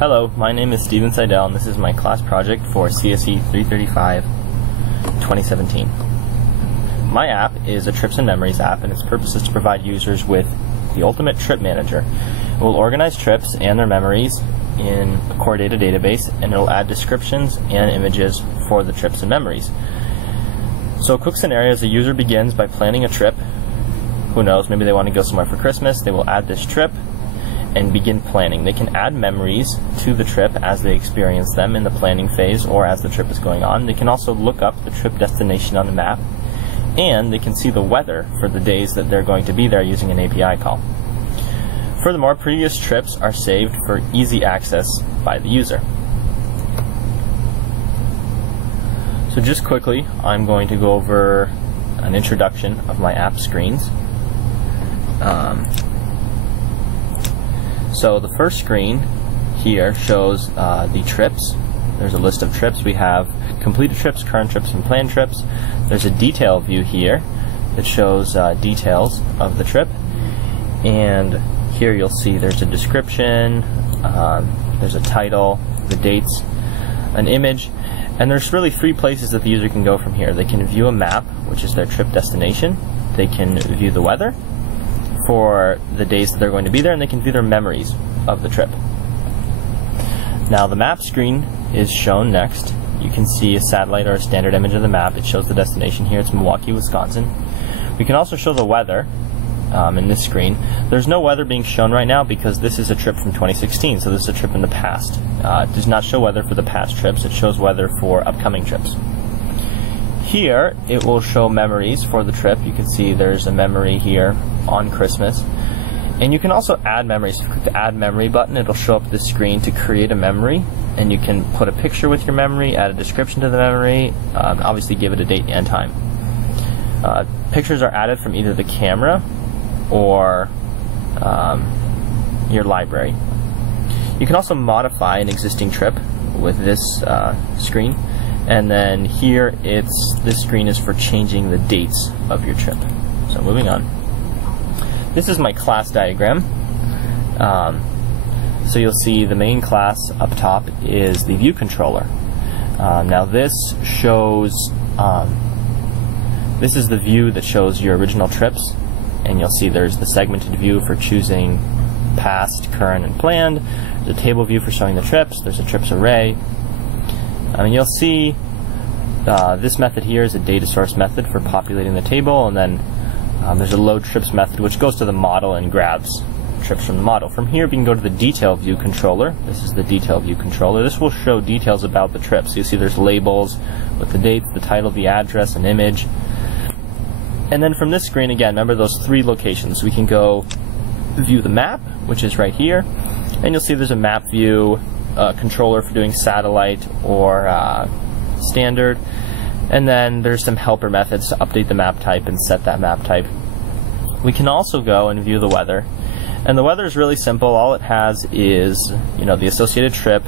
Hello, my name is Seidel, and this is my class project for CSE 335 2017. My app is a Trips and Memories app, and its purpose is to provide users with the ultimate trip manager. It will organize trips and their memories in a core data database, and it will add descriptions and images for the trips and memories. So a quick scenario is the user begins by planning a trip. Who knows, maybe they want to go somewhere for Christmas. They will add this trip and begin planning. They can add memories to the trip as they experience them in the planning phase or as the trip is going on. They can also look up the trip destination on the map, and they can see the weather for the days that they're going to be there using an API call. Furthermore, previous trips are saved for easy access by the user. So just quickly, I'm going to go over an introduction of my app screens. So the first screen here shows the trips. There's a list of trips. We have completed trips, current trips, and planned trips. There's a detail view here that shows details of the trip. And here you'll see there's a description, there's a title, the dates, an image, and there's really three places that the user can go from here. They can view a map, which is their trip destination. They can view the weather for the days that they're going to be there, and they can view their memories of the trip. Now the map screen is shown next. You can see a satellite or a standard image of the map. It shows the destination. Here it's Milwaukee, Wisconsin. We can also show the weather in this screen. There's no weather being shown right now because this is a trip from 2016, so this is a trip in the past. It does not show weather for the past trips. It shows weather for upcoming trips. Here it will show memories for the trip. You can see there's a memory here on Christmas. And you can also add memories. If you click the Add Memory button, it'll show up this screen to create a memory, and you can put a picture with your memory, add a description to the memory, obviously give it a date and time. Pictures are added from either the camera or your library. You can also modify an existing trip with this screen, and then here this screen is for changing the dates of your trip. So moving on. This is my class diagram. So you'll see the main class up top is the view controller. Now this shows, this is the view that shows your original trips, and you'll see there's the segmented view for choosing past, current, and planned. There's a table view for showing the trips. There's a trips array. And you'll see this method here is a data source method for populating the table, and then there's a load trips method which goes to the model and grabs trips from the model. From here we can go to the detail view controller. This is the detail view controller. This will show details about the trips. So you see there's labels with the dates, the title, the address, an image. And then from this screen, again, remember those three locations. We can go view the map, which is right here, and you'll see there's a map view controller for doing satellite or standard. And then there's some helper methods to update the map type and set that map type. We can also go and view the weather. And the weather is really simple. All it has is, the associated trip,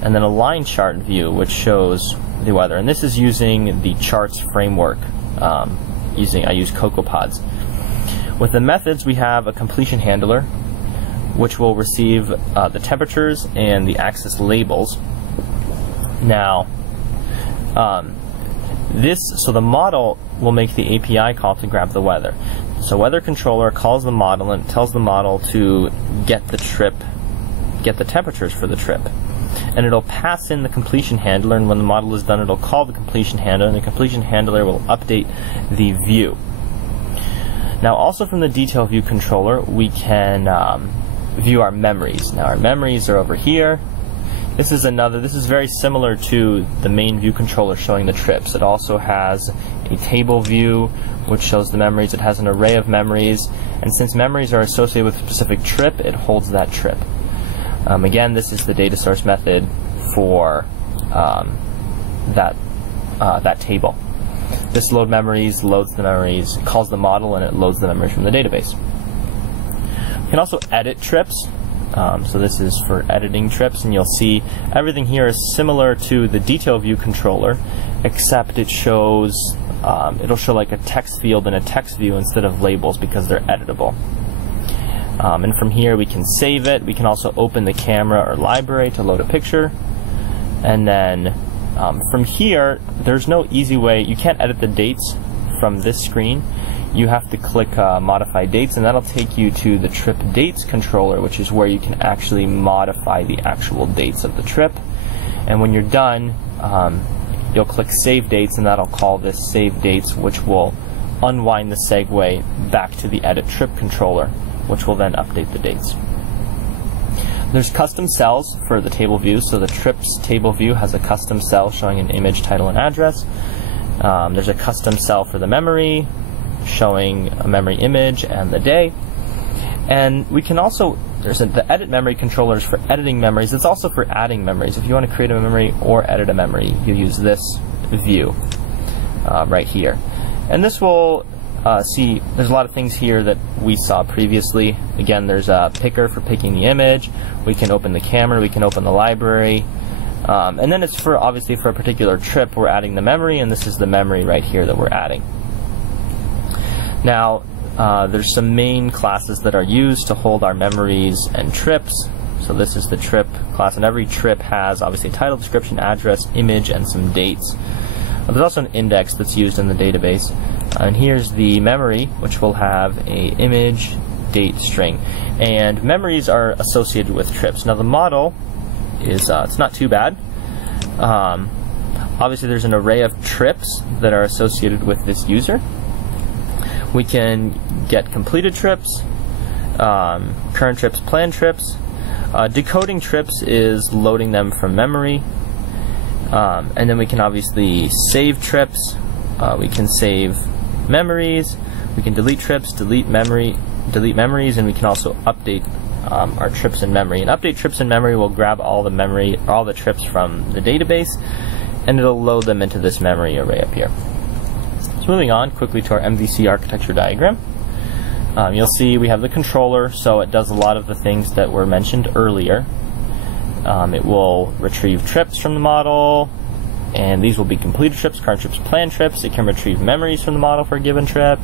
and then a line chart view which shows the weather. And this is using the charts framework. I use CocoaPods. With the methods, we have a completion handler which will receive the temperatures and the axis labels. Now, so the model will make the API call to grab the weather. So weather controller calls the model and tells the model to get the temperatures for the trip. And it'll pass in the completion handler, and when the model is done, it'll call the completion handler, and the completion handler will update the view. Now also from the detail view controller, we can view our memories. Now our memories are over here. This is very similar to the main view controller showing the trips. It also has a table view which shows the memories. It has an array of memories, and since memories are associated with a specific trip, it holds that trip. Again, this is the data source method for that table. This load memories loads the memories, calls the model, and it loads the memories from the database. You can also edit trips. So this is for editing trips, and you'll see everything here is similar to the detail view controller, except it shows it'll show like a text field in a text view instead of labels because they're editable. And from here we can save it. We can also open the camera or library to load a picture. And then from here, there's no easy way. You can't edit the dates from this screen. You have to click Modify Dates, and that'll take you to the Trip Dates controller, which is where you can actually modify the actual dates of the trip. And when you're done, you'll click Save Dates, and that'll call this Save Dates, which will unwind the segue back to the Edit Trip controller, which will then update the dates. There's custom cells for the table view, so the Trips table view has a custom cell showing an image, title, and address. There's a custom cell for the memory, showing a memory image and the day. And we can also, the edit memory controller is for editing memories. It's also for adding memories. If you want to create a memory or edit a memory, you use this view right here. And this will see, there's a lot of things here that we saw previously. Again, there's a picker for picking the image. We can open the camera, we can open the library. And then it's for, obviously, for a particular trip, we're adding the memory, and this is the memory right here that we're adding. Now, there's some main classes that are used to hold our memories and trips. So this is the trip class, and every trip has, obviously, title, description, address, image, and some dates. There's also an index that's used in the database. And here's the memory, which will have a image, date, string. And memories are associated with trips. Now the model is, it's not too bad. Obviously there's an array of trips that are associated with this user. We can get completed trips, current trips, planned trips. Decoding trips is loading them from memory. And then we can obviously save trips. We can save memories. We can delete trips, delete memories, and we can also update our trips in memory. And update trips in memory will grab all the trips from the database, and it'll load them into this memory array up here. So moving on quickly to our MVC architecture diagram. You'll see we have the controller, so it does a lot of the things that were mentioned earlier. It will retrieve trips from the model, and these will be completed trips, current trips, planned trips. It can retrieve memories from the model for a given trip.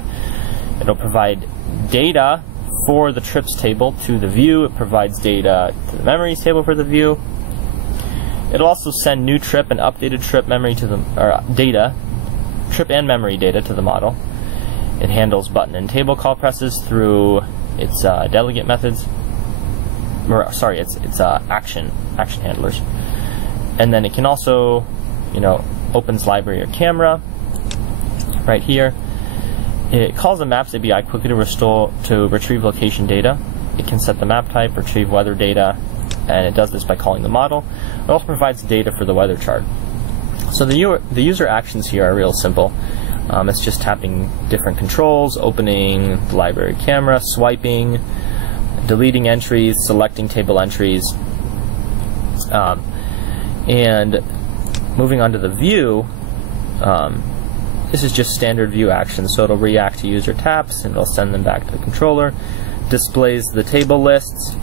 It'll provide data for the trips table to the view. It provides data to the memories table for the view. It'll also send new trip and updated trip memory to the, or data, trip and memory data to the model. It handles button and table call presses through its delegate methods. Or, sorry, its action handlers. And then it can also, opens library or camera right here. It calls the Maps API quickly to retrieve location data. It can set the map type, retrieve weather data, and it does this by calling the model. It also provides data for the weather chart. So the user actions here are real simple. It's just tapping different controls, opening the library camera, swiping, deleting entries, selecting table entries, and moving on to the view. This is just standard view actions, so it'll react to user taps and it'll send them back to the controller. Displays the table lists.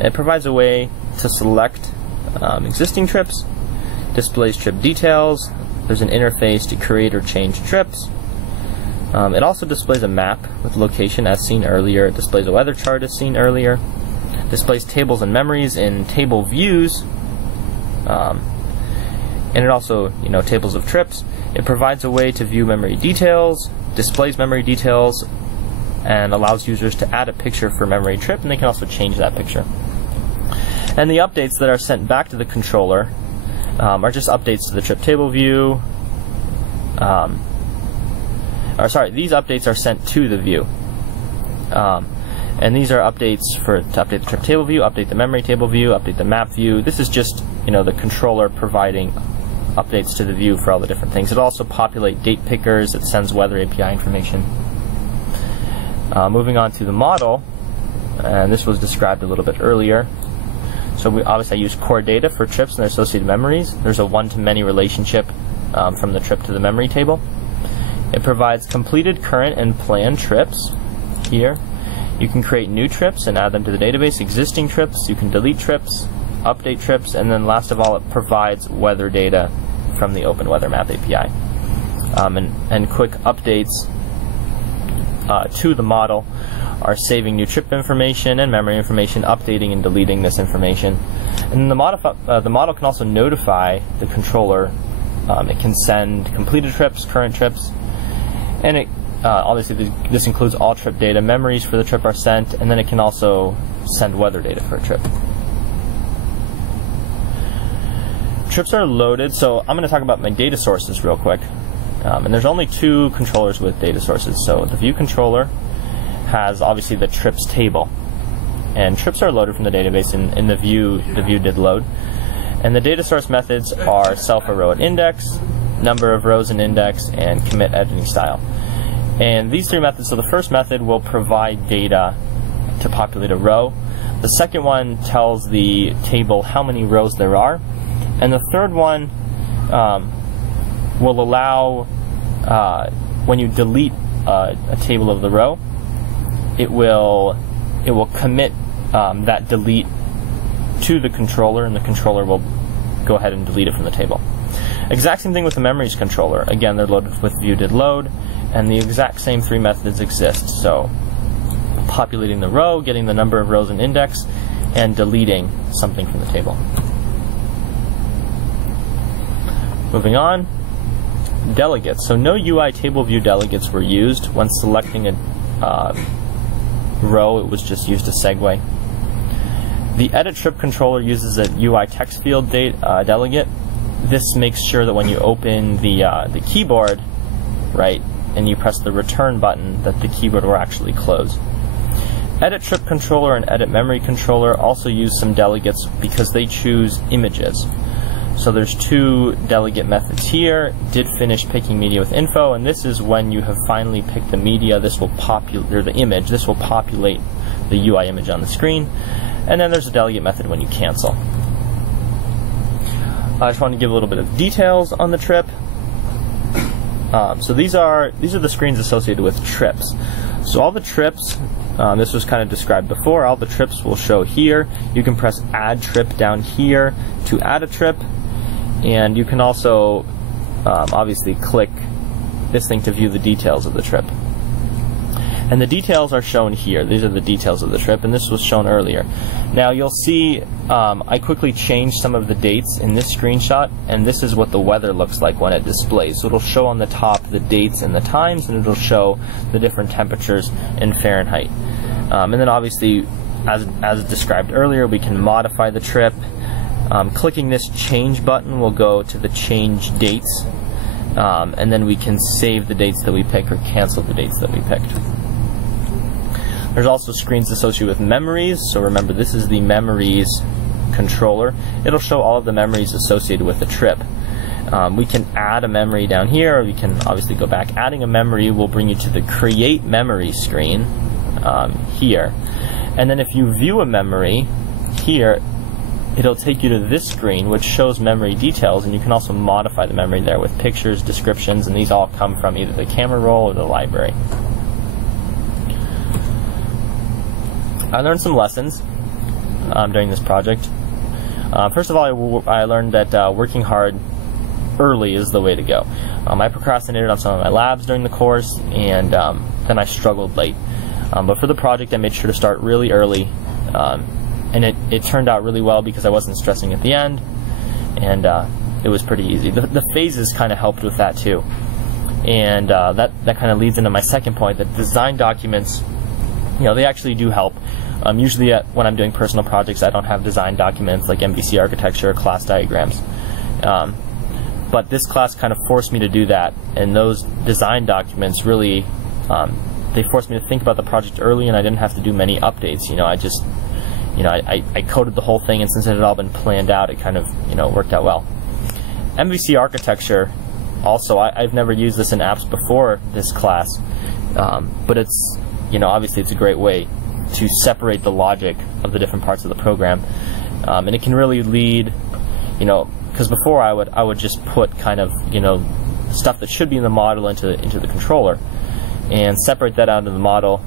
It provides a way to select existing trips. Displays trip details. There's an interface to create or change trips. It also displays a map with location as seen earlier. It displays a weather chart as seen earlier. Displays tables and memories in table views. And it also, tables of trips. It provides a way to view memory details, displays memory details, and allows users to add a picture for memory trip, and they can also change that picture. And the updates that are sent back to the controller are just updates to the trip table view. These updates are sent to the view. And these are updates to update the trip table view, update the memory table view, update the map view. This is just, the controller providing updates to the view for all the different things. It'll also populate date pickers. It sends weather API information. Moving on to the model, and this was described a little bit earlier. So I use core data for trips and their associated memories. There's a one-to-many relationship from the trip to the memory table. It provides completed, current, and planned trips here. You can create new trips and add them to the database. Existing trips, you can delete trips, update trips, and then last of all, it provides weather data from the Open Weather Map API. And quick updates to the model are saving new trip information and memory information, updating and deleting this information. And the model can also notify the controller. It can send completed trips, current trips, and it obviously this includes all trip data. Memories for the trip are sent, and then it can also send weather data for a trip. Trips are loaded, so I'm going to talk about my data sources real quick. And there's only two controllers with data sources. So the view controller has obviously the trips table, and trips are loaded from the database in the view did load. And the data source methods are self a row at index, number of rows in index, and commit editing style. And these three methods, so the first method will provide data to populate a row. The second one tells the table how many rows there are. And the third one will allow, when you delete a table of the row, it will commit that delete to the controller, and the controller will go ahead and delete it from the table. Exact same thing with the memories controller. Again, they're loaded with view did load, and the exact same three methods exist. So populating the row, getting the number of rows in index, and deleting something from the table. Moving on, delegates. So no UI table view delegates were used when selecting a row. It was just used to segue. The edit trip controller uses a UI text field delegate. This makes sure that when you open the keyboard, right, and you press the return button, that the keyboard will actually close. Edit trip controller and edit memory controller also use some delegates because they choose images. So there's two delegate methods here. Did finish picking media with info, and this is when you have finally picked the media. This will populate the image. This will populate the UI image on the screen. And then there's a delegate method when you cancel. I just want to give a little bit of details on the trip. So these are the screens associated with trips. So all the trips, this was kind of described before, all the trips will show here. You can press add trip down here to add a trip, and you can also obviously click this thing to view the details of the trip. And the details are shown here. These are the details of the trip, and this was shown earlier. Now you'll see I quickly changed some of the dates in this screenshot, and this is what the weather looks like when it displays. So it'll show on the top the dates and the times, and it'll show the different temperatures in Fahrenheit. And then obviously, as described earlier, we can modify the trip. Clicking this change button will go to the change dates, and then we can save the dates that we pick or cancel the dates that we picked. There's also screens associated with memories. So remember, this is the memories controller. It'll show all of the memories associated with the trip. We can add a memory down here, or we can obviously go back. Adding a memory will bring you to the create memory screen here. And then if you view a memory here, it'll take you to this screen, which shows memory details, and you can also modify the memory there with pictures, descriptions, and these all come from either the camera roll or the library. I learned some lessons during this project. First of all, I learned that working hard early is the way to go. I procrastinated on some of my labs during the course, and then I struggled late. But for the project, I made sure to start really early, and it turned out really well because I wasn't stressing at the end, and it was pretty easy. The phases kind of helped with that too, and that kind of leads into my second point, that design documents, they actually do help. Usually when I'm doing personal projects, I don't have design documents like MVC architecture or class diagrams. But this class kind of forced me to do that, and those design documents really, they forced me to think about the project early, and I didn't have to do many updates. I coded the whole thing, and since it had all been planned out, it kind of, worked out well. MVC architecture, also, I've never used this in apps before this class, but it's, obviously it's a great way to separate the logic of the different parts of the program, and it can really lead, because before I would just put kind of, stuff that should be in the model into the controller, and separate that out of the model.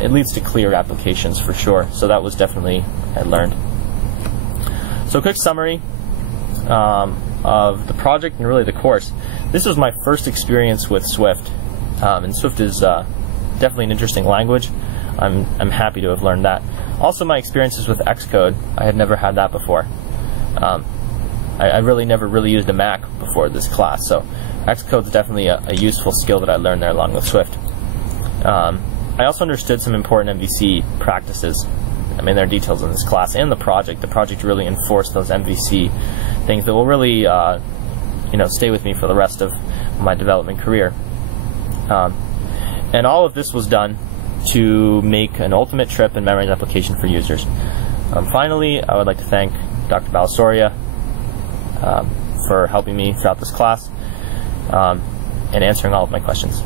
It leads to clear applications for sure. So that was definitely, I learned. So a quick summary of the project and really the course. This was my first experience with Swift, and Swift is definitely an interesting language. I'm happy to have learned that. Also, my experiences with Xcode, I had never had that before. I really never used a Mac before this class, so Xcode is definitely a useful skill that I learned there along with Swift. I also understood some important MVC practices. I mean, there are details in this class and the project. The project really enforced those MVC things that will really, stay with me for the rest of my development career. And all of this was done to make an ultimate trip and memories application for users. Finally, I would like to thank Dr. Balasoria for helping me throughout this class and answering all of my questions.